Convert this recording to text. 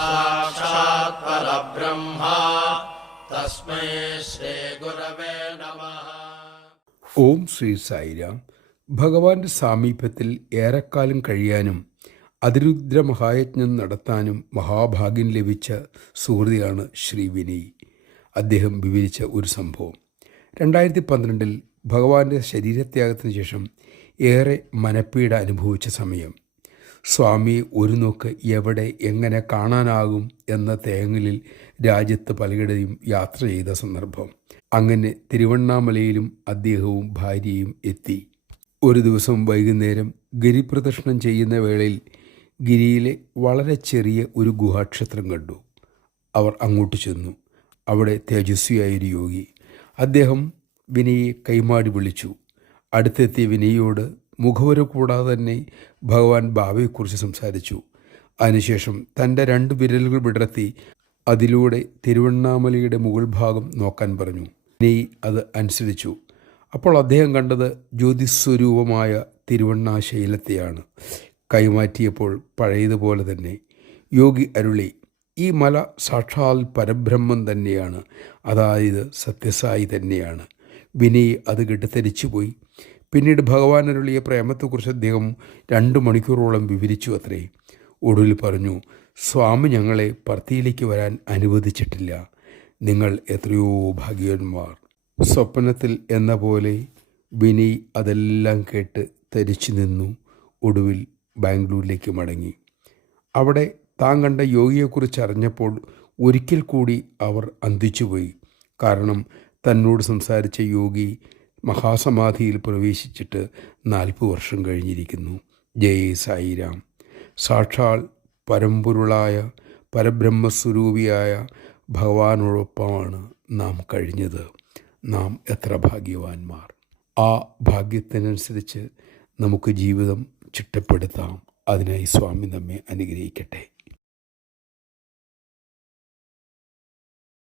സാക്ഷാത് പരബ്രഹ്മ തസ്മൈ ശ്രീ ഗുരവേ നമഃ. ഓം ശ്രീ സായിരാം. ഭഗവാന്റെ സാമീപ്യത്തിൽ ഏറെക്കാലം കഴിയാനും അതിരുദ്ര മഹായജ്ഞം നടത്താനും മഹാഭാഗ്യം ലഭിച്ച സുഹൃതിയാണ് ശ്രീ വിനയ്. അദ്ദേഹം വിവരിച്ച ഒരു സംഭവം. 2012 ഭഗവാന്റെ ശരീരത്യാഗത്തിന് ശേഷം ഏറെ മനപ്പീഡ അനുഭവിച്ച സമയം. സ്വാമിയെ ഒരു നോക്ക് എവിടെ എങ്ങനെ കാണാനാകും എന്ന തേങ്ങലിൽ രാജ്യത്ത് പലയിടയും യാത്ര ചെയ്ത സന്ദർഭം. അങ്ങനെ തിരുവണ്ണാമലയിലും അദ്ദേഹവും ഭാര്യയും എത്തി. ഒരു ദിവസം വൈകുന്നേരം ഗിരിപ്രദക്ഷിണം ചെയ്യുന്ന വേളയിൽ ഗിരിയിലെ വളരെ ചെറിയ ഒരു ഗുഹാക്ഷേത്രം കണ്ടു. അവർ അങ്ങോട്ട് ചെന്നു. അവിടെ തേജസ്വിയായൊരു യോഗി. അദ്ദേഹം വിനയെ കൈമാടി വിളിച്ചു. അടുത്തെത്തിയ വിനയോട് മുഖവര കൂടാതെ തന്നെ ഭഗവാൻ ബാബയെക്കുറിച്ച് സംസാരിച്ചു. അതിനുശേഷം തൻ്റെ 2 വിരലുകൾ വിടർത്തി അതിലൂടെ തിരുവണ്ണാമലയുടെ മുകൾ ഭാഗം നോക്കാൻ പറഞ്ഞു. വിനയ് അത് അനുസരിച്ചു. അപ്പോൾ അദ്ദേഹം കണ്ടത് ജ്യോതിസ്വരൂപമായ തിരുവണ്ണാശൈലത്തെയാണ്. കൈമാറ്റിയപ്പോൾ പഴയതുപോലെ തന്നെ. യോഗി അരുളി, ഈ മല സാക്ഷാൽ പരബ്രഹ്മം തന്നെയാണ്, അതായത് സത്യസായി തന്നെയാണ്. വിനയ് അത് കെട്ടിത്തരിച്ചുപോയി. പിന്നീട് ഭഗവാൻ അരുളിയ പ്രേമത്തെക്കുറിച്ച് അദ്ദേഹം 2 മണിക്കൂറോളം വിവരിച്ചു അത്രേ. ഒടുവിൽ പറഞ്ഞു, സ്വാമി ഞങ്ങളെ പർത്തിയിലേക്ക് വരാൻ അനുവദിച്ചിട്ടില്ല. നിങ്ങൾ എത്രയോ ഭാഗ്യവാന്മാർ. സ്വപ്നത്തിൽ എന്ന പോലെ വിനയ് അതെല്ലാം കേട്ട് തരിച്ചു നിന്നു. ഒടുവിൽ ബാംഗ്ലൂരിലേക്ക് മടങ്ങി. അവിടെ താൻ കണ്ട യോഗിയെക്കുറിച്ച് അറിഞ്ഞപ്പോൾ ഒരിക്കൽ കൂടി അവർ അന്തിച്ചുപോയി. കാരണം തന്നോട് സംസാരിച്ച യോഗി മഹാസമാധിയിൽ പ്രവേശിച്ചിട്ട് 40 വർഷം കഴിഞ്ഞിരിക്കുന്നു. ജയ് സായിരാം. സാക്ഷാൽ പരമ്പൊരുളായ പരബ്രഹ്മസ്വരൂപിയായ ഭഗവാനോടൊപ്പമാണ് നാം കഴിഞ്ഞത്. നാം എത്ര ഭാഗ്യവാന്മാർ. ആ ഭാഗ്യത്തിനനുസരിച്ച് നമുക്ക് ജീവിതം ചിട്ടപ്പെടുത്താം. അതിനായി സ്വാമി നമ്മെ അനുഗ്രഹിക്കട്ടെ.